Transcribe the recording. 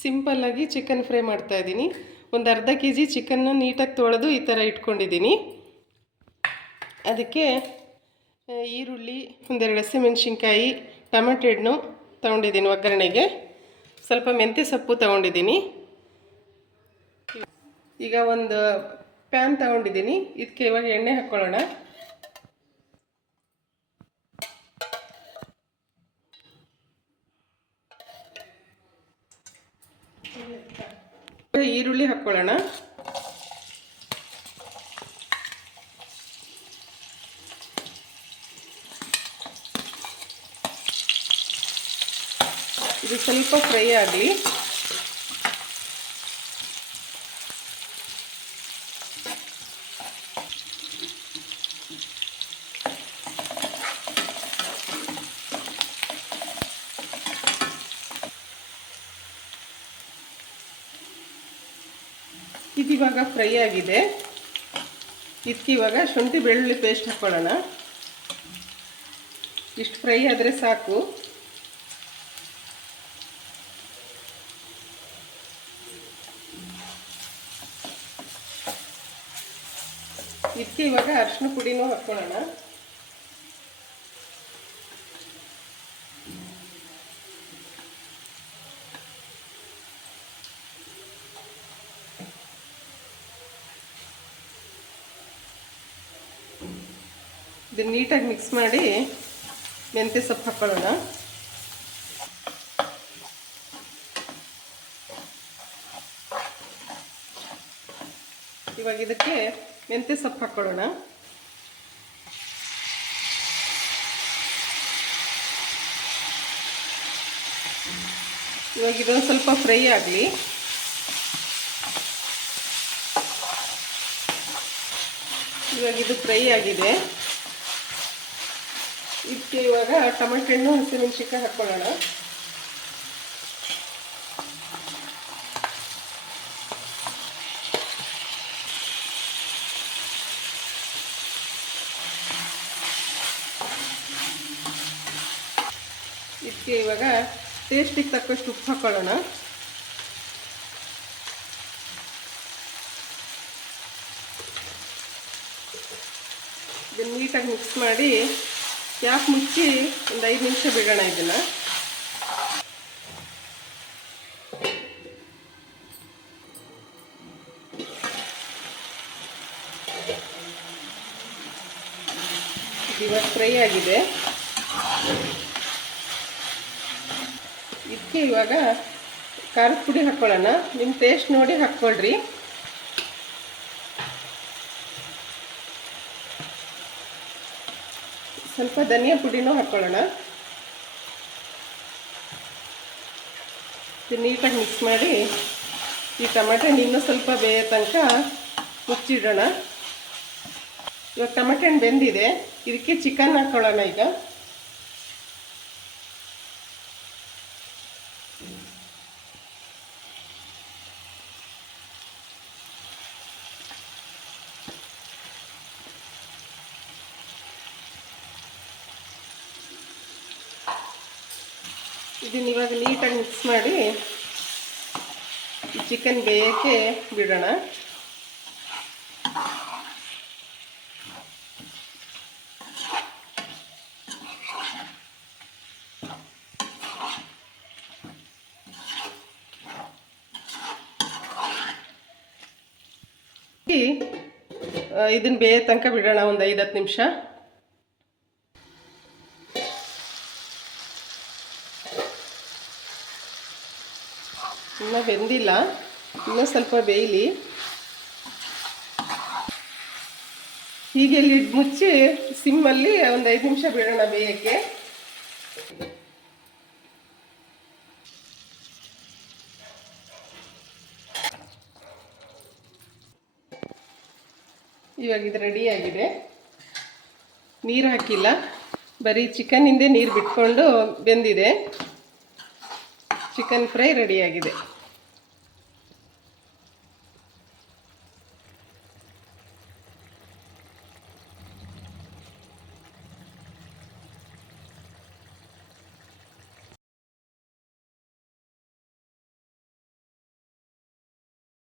ಸಿಂಪಲ್ಲಾಗಿ chicken fry ಮಾಡ್ತಾಯಿದ್ದೀನಿ. ಒಂದು ಅರ್ಧ ಕೆ ಜಿ ಚಿಕನ್ನ ನೀಟಾಗಿ ತೊಳೆದು ಈ ಥರ ಇಟ್ಕೊಂಡಿದ್ದೀನಿ. ಅದಕ್ಕೆ ಈರುಳ್ಳಿ, ಒಂದೆರಡು ಹಸಿಮೆಣ್ಸಿನ್ಕಾಯಿ, ಟೊಮೆಟೊ ಹಣ್ಣು ತೊಗೊಂಡಿದ್ದೀನಿ ಒಗ್ಗರಣೆಗೆ. ಸ್ವಲ್ಪ ಮೆಂತ್ಯ ಸೊಪ್ಪು ತೊಗೊಂಡಿದ್ದೀನಿ. ಈಗ ಒಂದು ಪ್ಯಾನ್ ತೊಗೊಂಡಿದ್ದೀನಿ. ಇದಕ್ಕೆ ಇವಾಗ ಎಣ್ಣೆ ಹಾಕ್ಕೊಳ್ಳೋಣ. ಈರುಳ್ಳಿ ಹಾಕ್ಕೊಳ್ಳೋಣ. ಇದು ಸ್ವಲ್ಪ ಫ್ರೈ ಆಗಲಿ. ಇದಿವಾಗ ಫ್ರೈ ಆಗಿದೆ. ಇದಕ್ಕೆ ಇವಾಗ ಶುಂಠಿ ಬೆಳ್ಳುಳ್ಳಿ ಪೇಸ್ಟ್ ಹಾಕ್ಕೊಳ್ಳೋಣ. ಇಷ್ಟು ಫ್ರೈ ಆದರೆ ಸಾಕು. ಇದಕ್ಕೆ ಇವಾಗ ಅರಿಶಿನ ಪುಡಿನೂ ಹಾಕ್ಕೊಳ್ಳೋಣ. ಇದನ್ನು ನೀಟಾಗಿ ಮಿಕ್ಸ್ ಮಾಡಿ ಮೆಂತ್ಯ ಸೊಪ್ಪು ಹಾಕ್ಕೊಳ್ಳೋಣ. ಇವಾಗ ಇದಕ್ಕೆ ಮೆಂತ್ಯ ಸೊಪ್ಪು ಹಾಕ್ಕೊಳ್ಳೋಣ. ಇವಾಗ ಇದೊಂದು ಸ್ವಲ್ಪ ಫ್ರೈ ಆಗಲಿ. ಇವಾಗ ಇದು ಫ್ರೈ ಆಗಿದೆ. ಇದಕ್ಕೆ ಇವಾಗ ಟೊಮೆಟೊ ಹಣ್ಣು, ಹಸಿಮೆಣಸಿನ್ಕಾಯಿ ಹಾಕ್ಕೊಳ್ಳೋಣ. ಇದಕ್ಕೆ ಇವಾಗ ಟೇಸ್ಟಿಗೆ ತಕ್ಕಷ್ಟು ಉಪ್ಪು ಹಾಕ್ಕೊಳ್ಳೋಣ. ಇದನ್ನು ನೀಟಾಗಿ ಮಿಕ್ಸ್ ಮಾಡಿ ಕ್ಯಾಪ್ ಮುಚ್ಚಿ ಒಂದು 5 ನಿಮಿಷ ಬಿಡೋಣ. ಇದನ್ನು ಇವಾಗ ಫ್ರೈ ಆಗಿದೆ. ಇದಕ್ಕೆ ಇವಾಗ ಖಾರದ ಪುಡಿ ಹಾಕ್ಕೊಳ್ಳೋಣ. ನಿಮ್ಮ ಟೇಸ್ಟ್ ನೋಡಿ ಹಾಕ್ಕೊಳ್ರಿ. ಸ್ವಲ್ಪ ಧನಿಯಾ ಪುಡಿನೂ ಹಾಕ್ಕೊಳ್ಳೋಣ. ಇದು ನೀಟಾಗಿ ಮಿಕ್ಸ್ ಮಾಡಿ ಈ ಟೊಮೆಟೊ ಇನ್ನೂ ಸ್ವಲ್ಪ ಬೇಯೋ ತನಕ ಮುಚ್ಚಿಡೋಣ. ಇವಾಗ ಟೊಮೆಟೊ ಹಣ್ಣು ಬೆಂದಿದೆ. ಇದಕ್ಕೆ ಚಿಕನ್ ಹಾಕ್ಕೊಳ್ಳೋಣ. ಈಗ ಇದನ್ನ ಇವಾಗ ನೀಟಾಗಿ ಮಿಕ್ಸ್ ಮಾಡಿ ಈ ಚಿಕನ್ ಬೇಯೋಕ್ಕೆ ಬಿಡೋಣ. ಇದನ್ನ ಬೇಯೋ ತನಕ ಬಿಡೋಣ ಒಂದು 5-10 ನಿಮಿಷ. ಇನ್ನೂ ಬೆಂದಿಲ್ಲ, ಇನ್ನೂ ಸ್ವಲ್ಪ ಬೇಯಲಿ. ಹೀಗೆ ಲಿಡ್ ಮುಚ್ಚಿ ಸಿಮ್ಮಲ್ಲಿ ಒಂದು 5 ನಿಮಿಷ ಬಿಡೋಣ ಬೇಯೋಕ್ಕೆ. ಇವಾಗ ಇದು ರೆಡಿಯಾಗಿದೆ. ನೀರು ಹಾಕಿಲ್ಲ, ಬರೀ ಚಿಕನ್ನಿಂದೇ ನೀರು ಬಿಟ್ಕೊಂಡು ಬೆಂದಿದೆ. ಚಿಕನ್ ಫ್ರೈ ರೆಡಿಯಾಗಿದೆ.